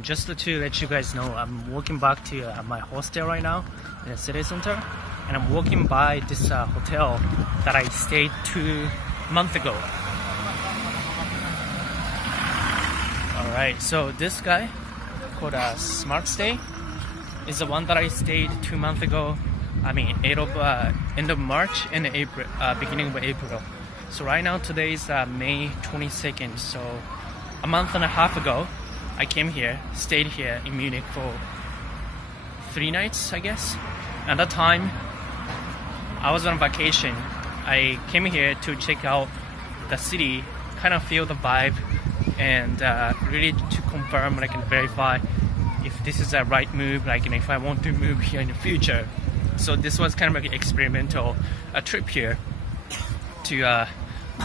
Just to let you guys know, I'm walking back to my hostel right now in the city center, and I'm walking by this hotel that I stayed 2 months ago. Alright, so this guy called Smart Stay is the one that I stayed 2 months ago. I mean, end of March and April, beginning of April. So right now, today is May 22nd, so a month and a half ago, I came here, stayed here in Munich for 3 nights, I guess. At that time, I was on vacation. I came here to check out the city, kind of feel the vibe, and really to confirm, like, and verify if this is the right move, like, and if I want to move here in the future. So this was kind of like an experimental trip here to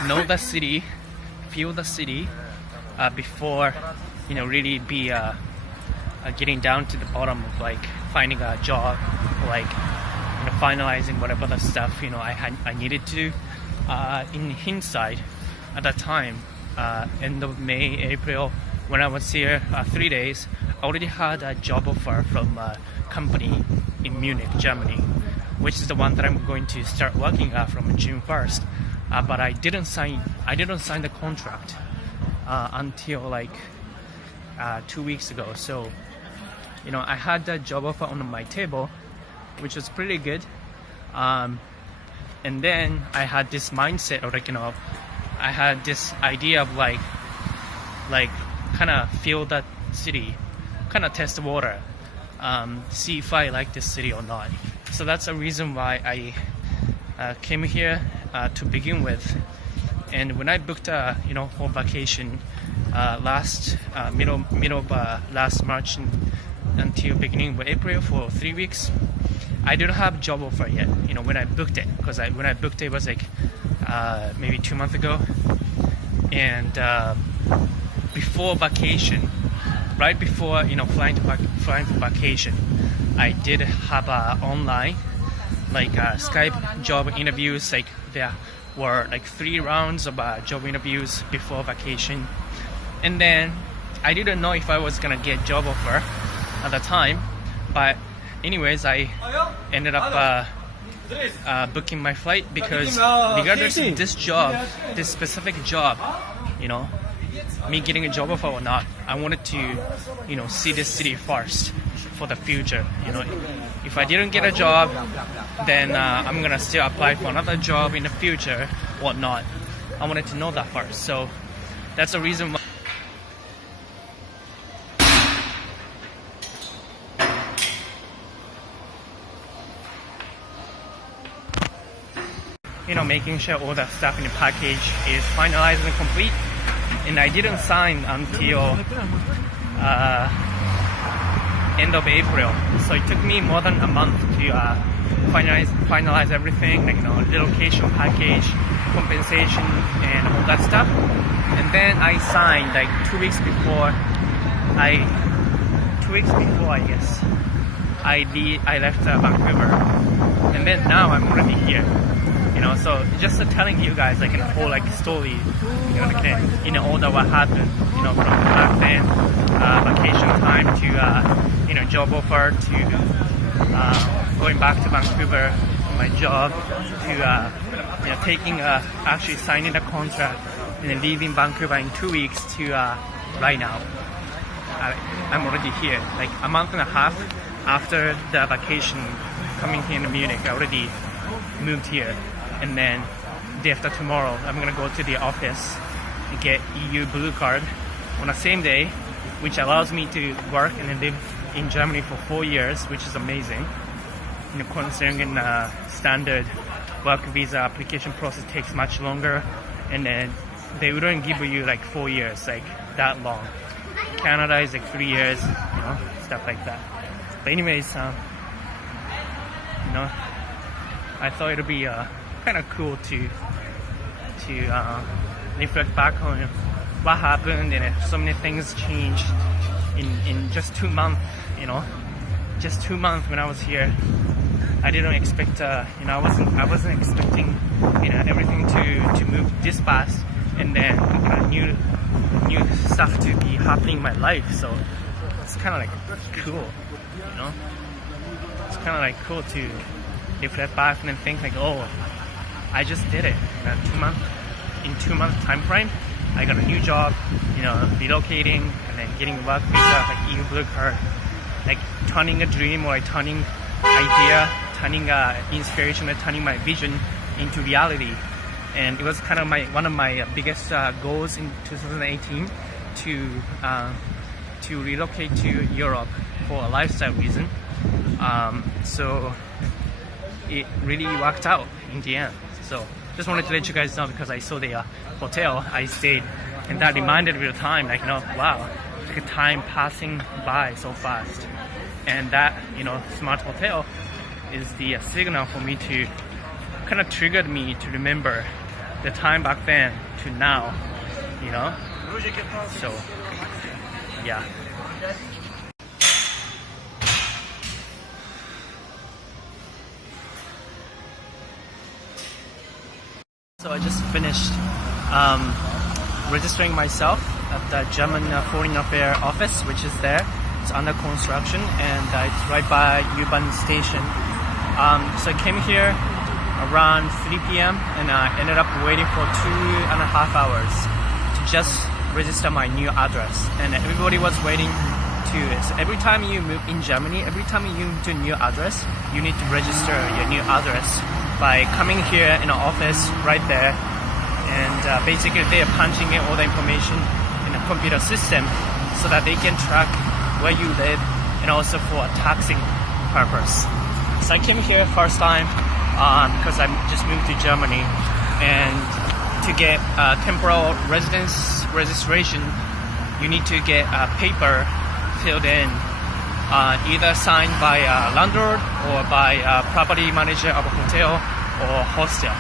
know the city, feel the city before, you know, really be getting down to the bottom of like finding a job, like, you know, finalizing whatever the stuff, you know, I needed to. In hindsight, at that time, end of May, April, when I was here 3 days, I already had a job offer from a company in Munich, Germany, which is the one that I'm going to start working at from June 1st. But I didn't sign the contract until like 2 weeks ago. So, you know, I had that job offer on my table, which was pretty good. And then I had this mindset, or like, you know, I had this idea of like kind of feel that city, kind of test the water, see if I like this city or not. So that's the reason why I came here to begin with. And when I booked you know, whole vacation last middle of last March until beginning of April for 3 weeks, I didn't have job offer yet, you know, when I booked it, because when I booked it was like maybe 2 months ago. And before vacation, right before, you know, flying to vacation, I did have online like Skype job interviews. Like, there were like 3 rounds of job interviews before vacation, and then I didn't know if I was gonna get job offer at the time. But anyways, I ended up booking my flight, because regardless of this job, this specific job, you know, me getting a job offer or not, I wanted to, you know, see this city first for the future. You know, if I didn't get a job, then I'm gonna still apply for another job in the future or not. I wanted to know that first. So that's the reason why. You know, making sure all the stuff in the package is finalized and complete. And I didn't sign until end of April. So it took me more than a month to finalize everything, like, you know, relocation package, compensation, and all that stuff. And then I signed like 2 weeks before. 2 weeks before, I guess, I left Vancouver, and then now I'm already here. You know, so just telling you guys like a whole like story, you know, like in order what happened, you know, from back then, vacation time to you know, job offer, to going back to Vancouver for my job, to you know, taking actually signing the contract and then leaving Vancouver in 2 weeks to right now. I'm already here, like a month and a half after the vacation, coming here in Munich. I already moved here. And then day after tomorrow, I'm gonna go to the office and get EU blue card on the same day, which allows me to work and live in Germany for 4 years, which is amazing. You know, considering standard work visa application process takes much longer, and then they wouldn't give you like 4 years, like that long. Canada is like 3 years, you know, stuff like that. But anyways, you know, I thought it'd be kind of cool to reflect back on what happened, and so many things changed in just 2 months. You know, just 2 months when I was here. I didn't expect, you know, I wasn't expecting, you know, everything to move this fast, and then new stuff to be happening in my life. So it's kind of like cool, you know. It's kind of like cool to reflect back and then think like, oh, I just did it. In 2 month time frame, I got a new job, you know, relocating and then getting a work visa, like EU blue card, like turning a dream or turning idea, turning inspiration, and turning my vision into reality. And it was kind of one of my biggest goals in 2018 to relocate to Europe for a lifestyle reason. So it really worked out in the end. So just wanted to let you guys know, because I saw the hotel I stayed, and that reminded me of the time, like, you know, wow, like time passing by so fast. And that, you know, smart hotel is the signal for me to kind of triggered me to remember the time back then to now, you know. So yeah. So I just finished registering myself at the German Foreign Affairs office, which is there. It's under construction, and it's right by U-Bahn station. So I came here around 3 p.m. and I ended up waiting for 2.5 hours to just register my new address. And everybody was waiting to. So every time you move in Germany, every time you move to a new address, you need to register your new address by coming here in an office right there, and basically they are punching in all the information in a computer system so that they can track where you live, and also for a taxing purpose. So I came here first time because I just moved to Germany, and to get temporal residence registration, you need to get a paper filled in, either signed by a landlord or by a property manager of a hotel or hostel.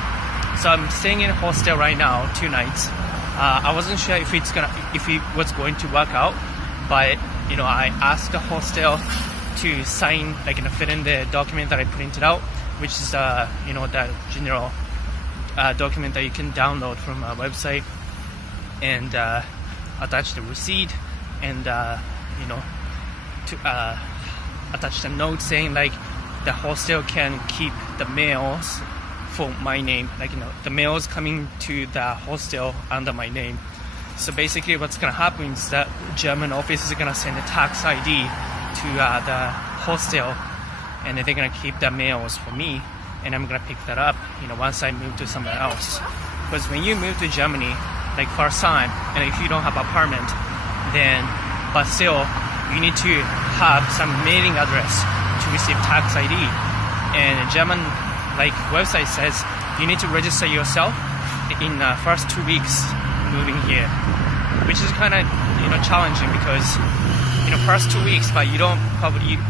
So I'm staying in a hostel right now, 2 nights. I wasn't sure if it was going to work out, but you know, I asked the hostel to sign, like, you know, fill in the document that I printed out, which is you know, the general document that you can download from a website, and attach the receipt, and you know, to attach the note saying like the hostel can keep the mails for my name, like, you know, the mails coming to the hostel under my name. So basically what's gonna happen is that German office is gonna send a tax ID to the hostel, and they're gonna keep the mails for me, and I'm gonna pick that up, you know, once I move to somewhere else. Because when you move to Germany, like first time, and if you don't have apartment, then, but still, you need to have some mailing address to receive tax ID. And German, like, website says you need to register yourself in the first 2 weeks moving here, which is kind of, you know, challenging, because, you know, first 2 weeks, but you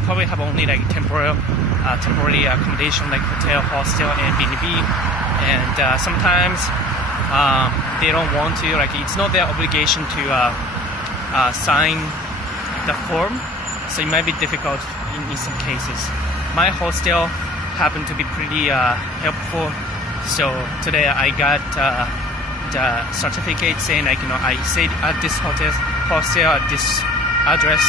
probably have only like temporary accommodation, like hotel, hostel, and AirBnB, and sometimes they don't want to, like, it's not their obligation to sign the form, so it might be difficult in some cases. My hostel happened to be pretty helpful, so today I got the certificate saying, like, you know, I stayed at this hostel at this address,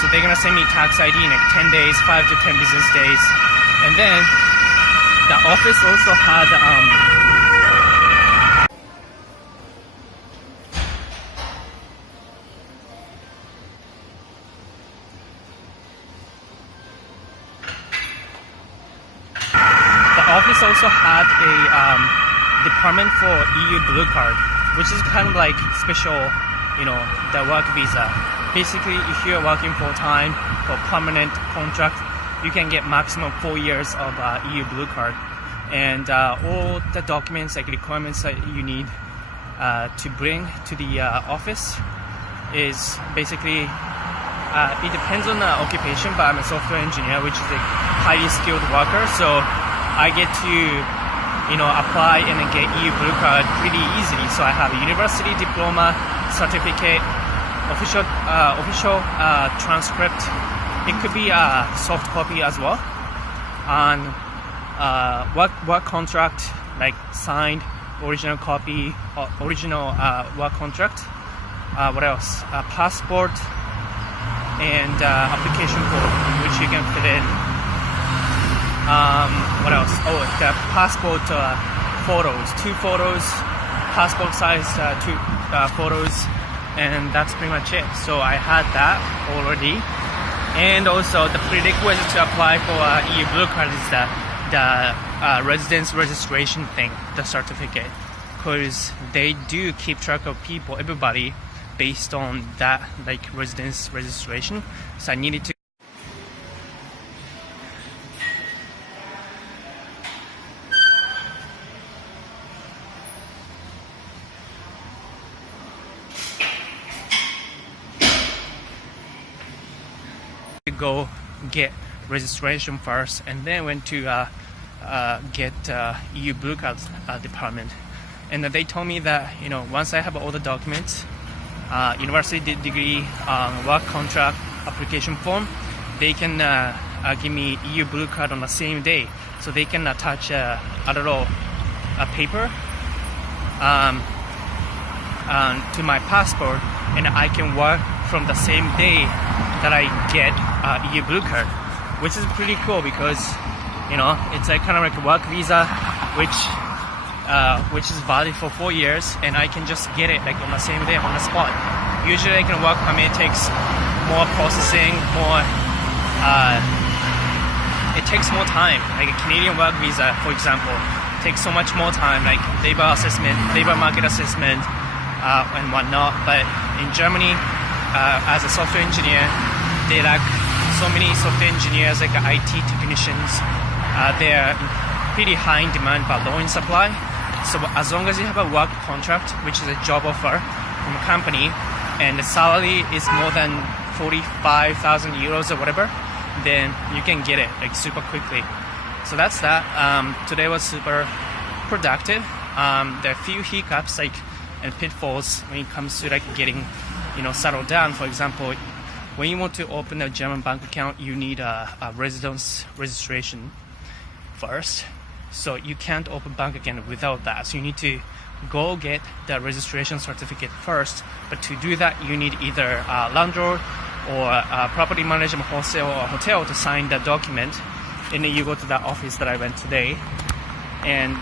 so they're gonna send me tax ID in like 10 days, 5 to 10 business days. And then the office also had a department for EU blue card, which is kind of like special, you know, the work visa. Basically, if you're working full time for permanent contract, you can get maximum 4 years of EU blue card, and all the documents, like requirements that you need to bring to the office is basically it depends on the occupation, but I'm a software engineer, which is a highly skilled worker, so I get to, you know, apply and then get EU blue card pretty easily. So I have a university diploma, certificate, official transcript. It could be a soft copy as well, and work contract, like signed original copy, original work contract. What else? Passport, and application form which you can fill in. What else? Oh, the passport photos, 2 photos, passport size 2 photos, and that's pretty much it. So I had that already. And also the prerequisite to apply for EU Blue Card is the residence registration thing, the certificate, because they do keep track of people, everybody, based on that like residence registration. So I needed to go get registration first, and then went to get EU Blue Card department. And they told me that once I have all the documents, university degree, work contract, application form, they can give me EU Blue Card on the same day. So they can attach a paper to my passport, and I can work from the same day that I get EU Blue Card, which is pretty cool because it's a kind of like a work visa which is valid for 4 years, and I can just get it like on the same day on the spot. Usually like work permit takes more processing, it takes more time. Like a Canadian work visa, for example, takes so much more time, like labor market assessment and whatnot. But in Germany, as a software engineer, they lack so many software engineers, like IT technicians. They're pretty high in demand but low in supply. So as long as you have a work contract, which is a job offer from a company, and the salary is more than 45,000 euros or whatever, then you can get it like super quickly. So that's that. Today was super productive. There are a few hiccups and pitfalls when it comes to like getting settled down. For example, when you want to open a German bank account, you need a residence registration first. So you can't open bank account without that. So you need to go get the registration certificate first. But to do that, you need either a landlord or a property management wholesale or hotel to sign the document. And then you go to the office that I went today. And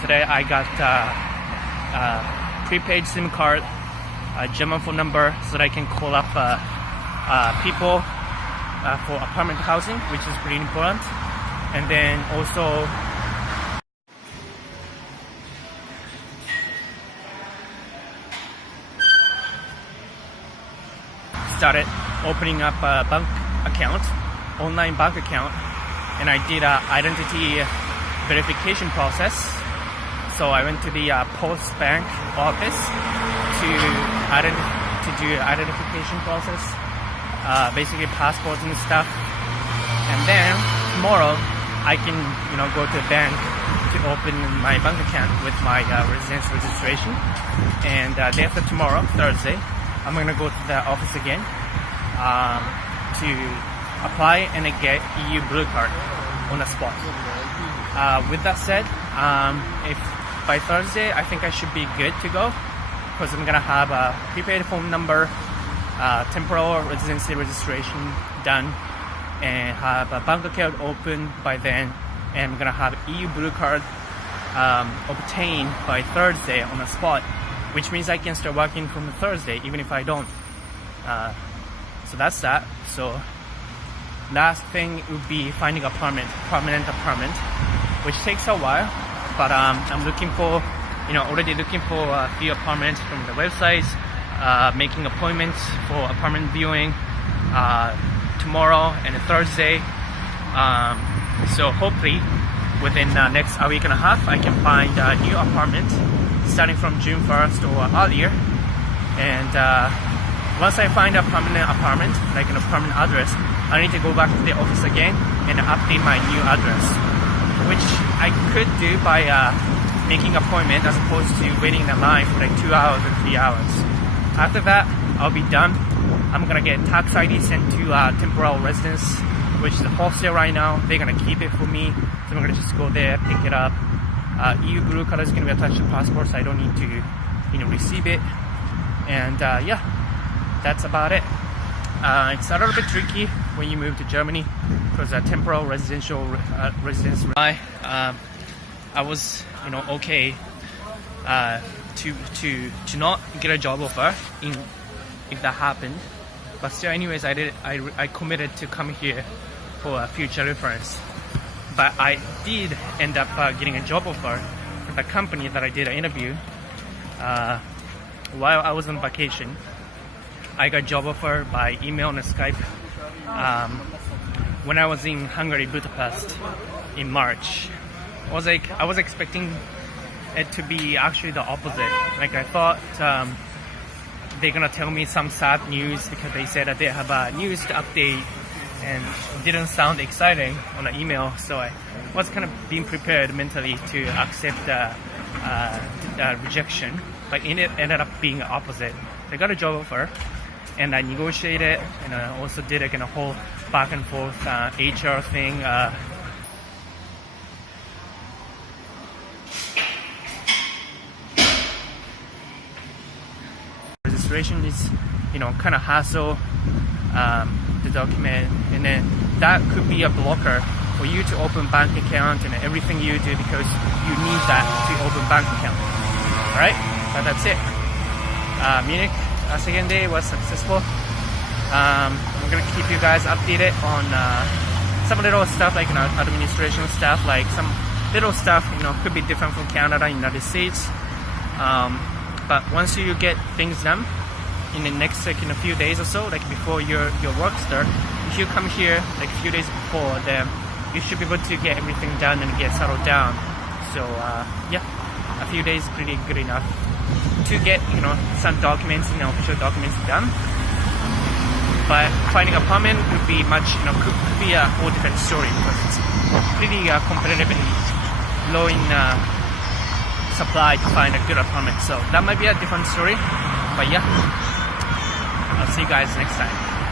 today I got prepaid SIM card, a German phone number, so that I can call up people for apartment housing, which is pretty important. And then also started opening up a bank account, online bank account, and I did an identity verification process. So I went to the Post Bank office to do identification process, basically passports and stuff. And then tomorrow I can go to the bank to open my bank account with my residence registration. And day after tomorrow, Thursday, I'm gonna go to the office again to apply and get EU Blue Card on the spot. With that said, if by Thursday, I think I should be good to go, because I'm gonna have a prepaid phone number, temporal residency registration done, and have a bank account open by then, and I'm gonna have EU Blue Card obtained by Thursday on the spot, which means I can start working from Thursday even if I don't. So that's that. So last thing would be finding a permanent apartment, which takes a while, but I'm looking for, already looking for a few apartments from the websites, making appointments for apartment viewing tomorrow and Thursday. So hopefully within the next week and a half, I can find a new apartment starting from June 1st or earlier. And once I find a permanent apartment, like an apartment address, I need to go back to the office again and update my new address, which I could do by making an appointment as opposed to waiting in the line for like 2 hours or 3 hours. After that, I'll be done. I'm gonna get tax ID sent to temporal residence, which is a wholesale right now. They're gonna keep it for me, so I'm gonna just go there, pick it up. EU Blue Card is gonna be attached to passport, so I don't need to, receive it. And that's about it. It's a little bit tricky when you move to Germany because temporal residential residence. I was, okay to not get a job offer if that happened, but still, anyways, I committed to come here for a future reference. But I did end up getting a job offer from the company that I did an interview while I was on vacation. I got a job offer by email and Skype when I was in Hungary, Budapest, in March. I was expecting it to be actually the opposite. Like I thought they're gonna tell me some sad news because they said that they have a news to update, and it didn't sound exciting on the email. So I was kind of being prepared mentally to accept the rejection, but it ended up being the opposite. I got a job offer, and I negotiated, and I also did a whole back and forth HR thing. Registration is, kind of hassle, the document, and then that could be a blocker for you to open bank account and everything you do because you need that to open bank account. Alright, but that's it. Munich second day was successful. I'm gonna keep you guys updated on some little stuff like administration stuff, like some little stuff could be different from Canada and United States. But once you get things done in the next in a few days or so, like before your work start, if you come here like a few days before, then you should be able to get everything done and get settled down. So a few days pretty good enough to get some documents, official documents done. But finding an apartment would be much, could be a whole different story because it's pretty competitive and low in supply to find a good apartment. So that might be a different story. But yeah, I'll see you guys next time.